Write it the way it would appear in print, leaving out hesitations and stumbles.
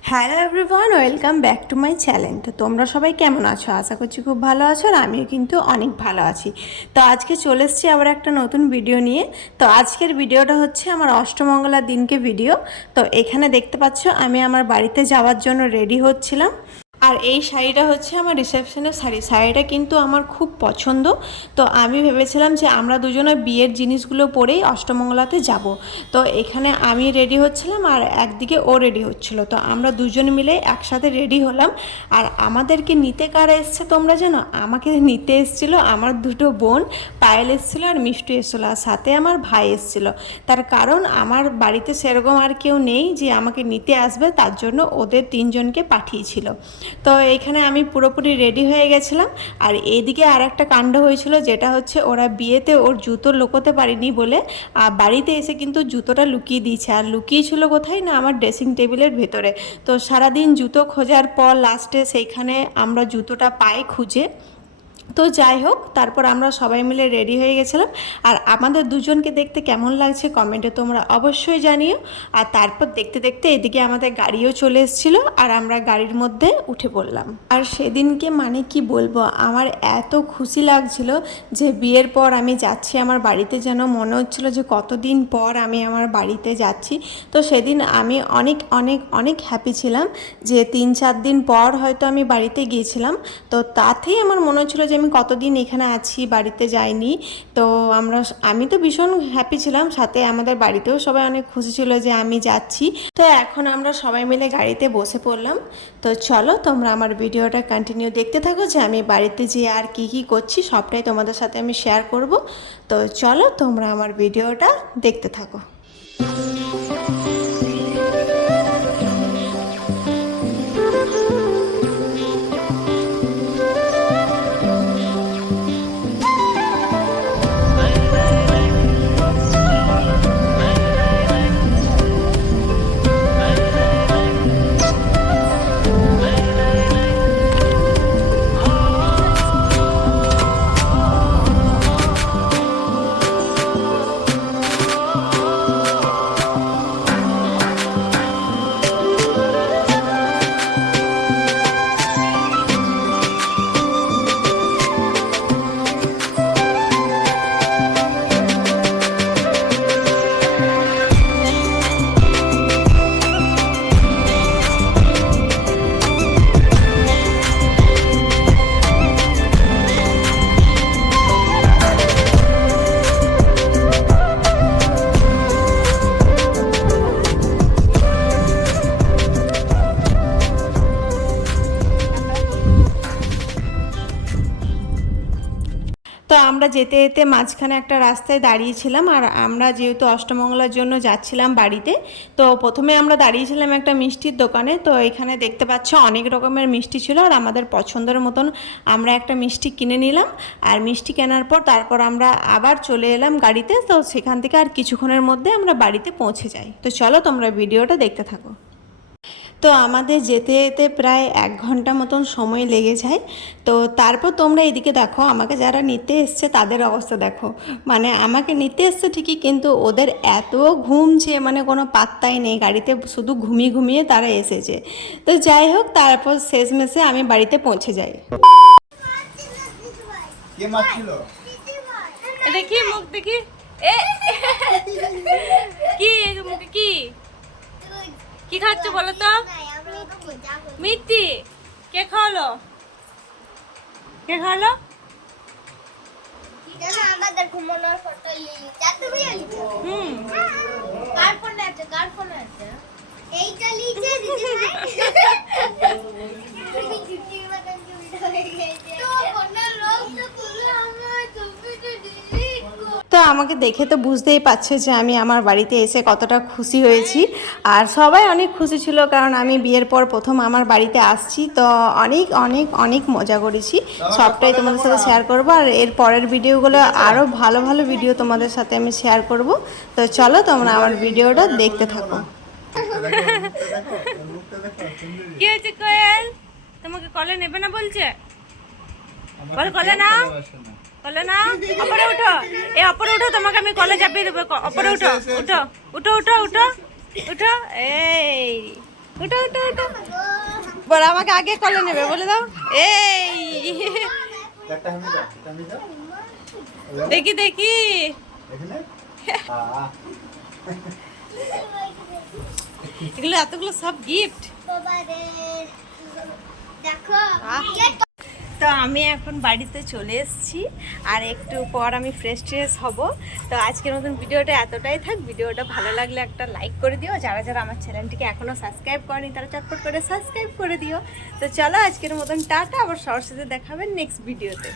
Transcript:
Hello everyone, welcome back to my channel. তো তোমরা সবাই কেমন আছো? আশা করছি খুব ভালো আছো, আর আমিও কিন্তু অনেক ভালো আছি। তো আজকে চলে এসেছি আবার একটা নতুন ভিডিও নিয়ে। তো আজকের ভিডিওটা হচ্ছে আমার অষ্টমঙ্গলার দিনকে ভিডিও। তো এখানে দেখতে পাচ্ছ আমি আমার বাড়িতে যাওয়ার জন্য রেডি হচ্ছিলাম। আর এই শাড়িটা হচ্ছে আমার রিসেপশনের শাড়িটা কিন্তু আমার খুব পছন্দ। তো আমি ভেবেছিলাম যে আমরা দুজনে বিয়ের জিনিসগুলো পরেই অষ্টমঙ্গলাতে যাব। তো এখানে আমি রেডি হচ্ছিলাম আর একদিকে ও রেডি হচ্ছিল। তো আমরা দুজন মিলে একসাথে রেডি হলাম। আর আমাদেরকে নিতে কারা এসছে তোমরা জানো? আমাকে নিতে এসেছিলো আমার দুটো বোন, পায়েল এসেছিলো আর মিষ্টি এসেছিলো, আর সাথে আমার ভাই এসেছিলো। তার কারণ আমার বাড়িতে সেরকম আর কেউ নেই যে আমাকে নিতে আসবে, তার জন্য ওদের তিনজনকে পাঠিয়েছিল। তো এখানে আমি পুরোপুরি রেডি হয়ে গেছিলাম। আর এইদিকে আর একটা কাণ্ড হয়েছিল, যেটা হচ্ছে ওরা বিয়েতে ওর জুতো লুকোতে পারেনি বলে বাড়িতে এসে কিন্তু জুতোটা লুকিয়ে দিয়েছে। আর লুকিয়েছিল কোথায় না, আমার ড্রেসিং টেবিলের ভেতরে। তো সারাদিন জুতো খোঁজার পর লাস্টে সেইখানে আমরা জুতোটা পাই খুঁজে। তো যাই হোক, তারপর আমরা সবাই মিলে রেডি হয়ে গেছিলাম। আর আমাদের দুজনকে দেখতে কেমন লাগছে কমেন্টে তোমরা অবশ্যই জানিও। আর তারপর দেখতে দেখতে এদিকে আমাদের গাড়িও চলে এসেছিলো, আর আমরা গাড়ির মধ্যে উঠে পড়লাম। আর সেদিনকে মানে কি বলবো, আমার এত খুশি লাগছিল যে বিয়ের পর আমি যাচ্ছি আমার বাড়িতে, যেন মনে হচ্ছিলো যে কতদিন পর আমি আমার বাড়িতে যাচ্ছি। তো সেদিন আমি অনেক অনেক অনেক হ্যাপি ছিলাম যে 3-4 দিন পর হয়তো আমি বাড়িতে গিয়েছিলাম। তো তাতেই আমার মনে হচ্ছিলো যে আমি কতদিন এখানে আছি, বাড়িতে যাইনি। তো আমি তো ভীষণ হ্যাপি ছিলাম, সাথে আমাদের বাড়িতেও সবাই অনেক খুশি ছিল যে আমি যাচ্ছি। তো এখন আমরা সবাই মিলে গাড়িতে বসে পড়লাম। তো চলো তোমরা আমার ভিডিওটা কন্টিনিউ দেখতে থাকো, যে আমি বাড়িতে যেয়ে আর কি কি করছি সবটাই তোমাদের সাথে আমি শেয়ার করব। তো চলো তোমরা আমার ভিডিওটা দেখতে থাকো। তো আমরা যেতে যেতে মাঝখানে একটা রাস্তায় দাঁড়িয়েছিলাম। আর আমরা যেহেতু অষ্টমঙ্গলার জন্য যাচ্ছিলাম বাড়িতে, তো প্রথমে আমরা দাঁড়িয়েছিলাম একটা মিষ্টির দোকানে। তো এখানে দেখতে পাচ্ছ অনেক রকমের মিষ্টি ছিল, আর আমাদের পছন্দের মতন আমরা একটা মিষ্টি কিনে নিলাম। আর মিষ্টি কেনার পর তারপর আমরা আবার চলে এলাম গাড়িতে। তো সেখান থেকে আর কিছুক্ষণের মধ্যে আমরা বাড়িতে পৌঁছে যাই। তো চলো তোমরা ভিডিওটা দেখতে থাকো। তো আমাদের যেতে যেতে প্রায় 1 ঘন্টা মতন সময় লেগে যায়। তো তারপর তোমরা এদিকে দেখো, আমাকে যারা নিতে এসছে তাদের অবস্থা দেখো। মানে আমাকে নিতে এসছে ঠিকই, কিন্তু ওদের এত ঘুম যে মানে কোনো পাত্তাই নেই, গাড়িতে শুধু ঘুমিয়ে ঘুমিয়ে তারা এসেছে। তো যাই হোক, তারপর শেষমেশে আমি বাড়িতে পৌঁছে যাই। দেখি মুখ দেখি, এ কি মুখে কি কি খাচ্ছ বলো তো? মিষ্টি। কে খাওয়ালো? কে খাওয়ালো? আমাদের ঘুমানোর ফটো কার ফোনে আছে? কার ফোনে আছে? এইটা লিখে দিতে ভাই। তুমি জুটির মতন জুড়ে হয়ে গেছে। তো ফোনের রং তো খুলে আমার ছবিটা ডিলিট কর। তো আমাকে দেখে তো বুঝতেই পারছো যে আমি আমার বাড়িতে এসে কতটা খুশি হয়েছি। আর সবাই অনেক খুশি ছিল, কারণ আমি বিয়ের পর প্রথম আমার বাড়িতে আসছি। তো অনেক অনেক অনেক মজা করেছি, সবটাই তোমাদের সাথে শেয়ার করব। আর এর পরের ভিডিওগুলো আরও ভালো ভালো ভিডিও তোমাদের সাথে আমি শেয়ার করব। তো চলো তোমরা আমার ভিডিওটা দেখতে থাকো। কি হয়েছে কোয়েল? তোমাকে কলে নেবে না বলছে? বল কলে না, কলে না। উপরে উঠো, এ উপরে উঠো, তোমাকে আমি কলে চাপিয়ে দেবো। উপরে উঠো, উঠো উঠো উঠো উঠো উঠো। এই উঠো উঠো উঠো বল আমাকে আগে কলে নেবে বলে দাও এই দেখি দেখি এগুলো এতগুলো সব গিফট বাবা রে দেখো তো আমি এখন বাড়িতে চলে এসেছি আর একটু পর আমি ফ্রেশ ট্রেশ হব। তো আজকের মতন ভিডিওটা এতটাই থাক। ভিডিওটা ভালো লাগলে একটা লাইক করে দিও, যারা যারা আমার চ্যানেলটিকে এখনও সাবস্ক্রাইব করেনি তারা চটপট করে সাবস্ক্রাইব করে দিও। তো চলো আজকের মতন টাটা, আবার সবার সাথে দেখাবেন নেক্সট ভিডিওতে।